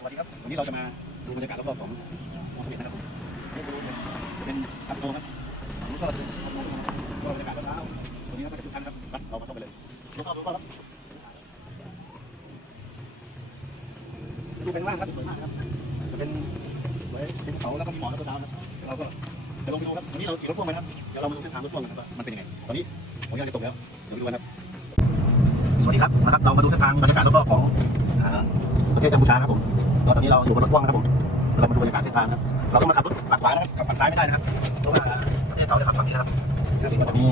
สวัสดีครับวันนี้เราจะมาดูบรรยากาศรอบๆของมอสเมดนะครับผมให้ดูเป็นอัพโตครับอันนี้ก็จะก็บรรยากาศเช้าๆวันนี้ก็จะทุกท่านครับไปเรามาเข้าไปเลยดูเข้าดูเข้าครับดูเป็นว่างครับสวยมากครับจะเป็นสวยเป็นภูเขาแล้วก็มีหมอกครับเช้าๆครับเราก็จะลงไปดูครับวันนี้เราขี่รถพ่วงไปครับเดี๋ยวเรามาดูเส้นทางรถพ่วงกันครับว่ามันเป็นยังไงตอนนี้ผมยังจะตกแล้วเดี๋ยวไปดูกันครับสวัสดีครับนะครับเรามาดูเส้นทางบรรยากาศรอบๆของประเทศกัมพูชาครับผม ตอนนี้เราอยู่บนรถพ่วงนะครับผมเรามาดูบรรยากาศเส้นทางครับ เราต้องมาขับรถฝั่งขวานะครับขับฝั่งซ้ายไม่ได้นะครับเพราะว่าประเทศเขาจะขับฝั่งนี้นะครับก็จะมี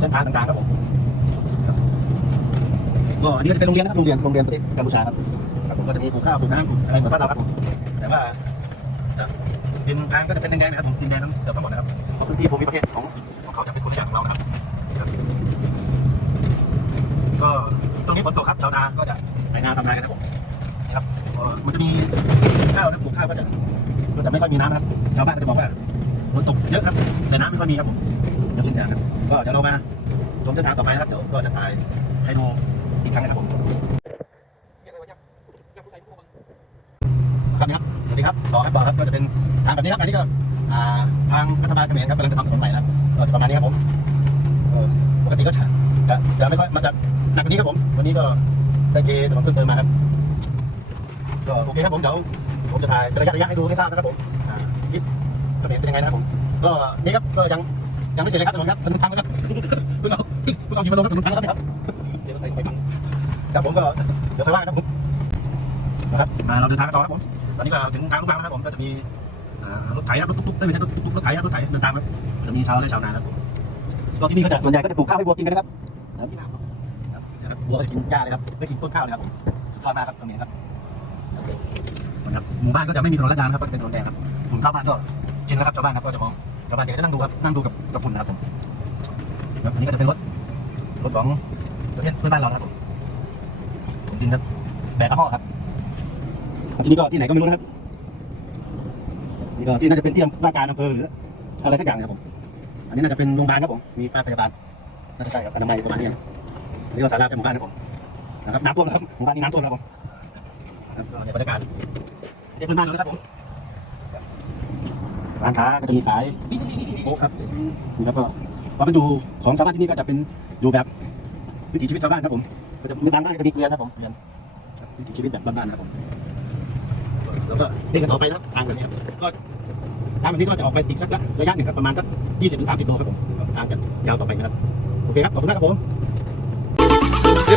เส้นทางต่างๆครับผมก็อันนี้ก็จะเป็นโรงเรียนนะครับโรงเรียนโรงเรียนประเทศกัมพูชาครับครับผมก็จะมีปลูกข้าวปลูกน้ำปลูกอะไรเหมือนบ้านเราครับผมแต่ว่าจะดินทางก็จะเป็นแดงๆนะครับผมดินแดงทั้งเกือบทั้งหมดนะครับเพราะพื้นที่ภูมิประเทศของของเขาจะเป็นคนละอย่างของเรานะครับ ก็ตรงนี้ฝนตกครับชาวนาก็จะไปนาทำนากันนะครับผม มันจะมีข้าวนะปลูกข้าวก็จะก็จะไม่ค่อยมีน้ำครับชาวบ้านก็จะบอกว่าฝนตกเยอะครับ แต่น้ำไม่ค่อยมีครับผมเดี๋ยวเส้นทางครับก็เดี๋ยวเรามาชมเส้นทางต่อไปนะครับเดี๋ยวก็จะถ่ายให้ดูอีกครั้งนะครับผมครับนะครับสวัสดีครับต่อครับต่อครับก็จะเป็นทางแบบนี้ครับอันนี้ก็ทางรัฐบาลเขมรครับกำลังจะทำถนนใหม่นะครับก็จะประมาณนี้ครับผมปกติก็จะจะไม่ค่อยมันจะหนักกว่านี้ครับผมวันนี้ก็ได้เกถนนเพิ่มเติมมาครับ ก็โอเคครับผมเดี๋ยวผมจะถ่ายเป็นระยะระยะให้ดูให้ทราบนะครับผมอ่าทิศเขมรเป็นยังไงนะครับผม ก็นี่ครับก็ยังยังไม่เสร็จเลยครับถนนครับถนนพังแล้วครับเพิ่งเอาเพิ่งเอาหินมาลงครับถนนพังแล้วครับเดี๋ยวไปไปพังครับผมก็เดี๋ยวไปว่ากันครับผมนะครับอ่าเราเดินทางกันต่อครับผมตอนนี้ก็ถึงทางลูกรังนะครับผมก็จะมีรถไถครับรถตุ๊กๆไม่ใช่รถตุ๊กๆรถไถครับรถไถเดินตามครับจะมีชาวไร่ชาวนาครับผมก็ที่นี่ก็จะส่วนใหญ่ก็จะปลูกข้าวให้วัวกินกันนะครับนะครับที่น้ำครับนะครับวัวก็จะกินหญ้าเลยครับไม่กินต้นข้าวเลยครับสุดยอดมากครับตรงนี้ครับ นะครับหมู่บ้านก็จะไม่มีถนนลาดยางครับก็จะเป็นถนนแดงครับฝุ่นเข้าบ้านก็ชินแล้วครับชาวบ้านครับก็จะมองชาวบ้านเด็กจะนั่งดูครับนั่งดูกับกับฝุ่นนะครับผมครับอันนี้ก็จะเป็นรถรถของประเทศเพื่อนบ้านเรานะครับผมผมดินครับแบกกระห้อครับที่นี่ก็ที่ไหนก็ไม่รู้นะครับนี่ก็ที่น่าจะเป็นที่ว่าการอำเภอหรืออะไรสักอย่างนะครับผมอันนี้น่าจะเป็นโรงพยาบาลครับผมมีป้ายพยาบาลน่าจะใช่ครับอนามัยประมาณนี้ครับนนี้ก็สาราเป็นหมู่บ้านนะครับผมนะครับน้ำท่วมนะครับหมู่บ้านนี้น้ำท่วมนะครับผมครับ เนี่ยบรรยากาศเด็กเพื่อนบ้านเรานะครับผมร้านค้าก็จะมีขายโป๊ะครับนี่ครับก็ความเป็นอยู่ของชาวบ้านที่นี่ก็จะเป็นอยู่แบบวิถีชีวิตชาวบ้านครับผมก็จะมีบางบ้านก็จะมีเกวียนครับผมเกวียนวิถีชีวิตแบบบ้านๆนะครับผมแล้วก็เดินกันต่อไปนะครับทางแบบนี้ครับก็ทางแบบนี้ก็จะออกไปอีกสักระยะหนึ่งครับประมาณสักยี่สิบถึงสามสิบโลครับผมทางจะยาวต่อไปนะครับโอเคครับขอบคุณมากครับผม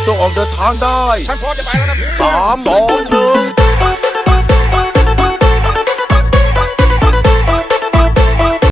เตรียมตัวออกเดินทางได้ ฉันพร้อมจะไปแล้วนะพี่สามสองหนึ่ง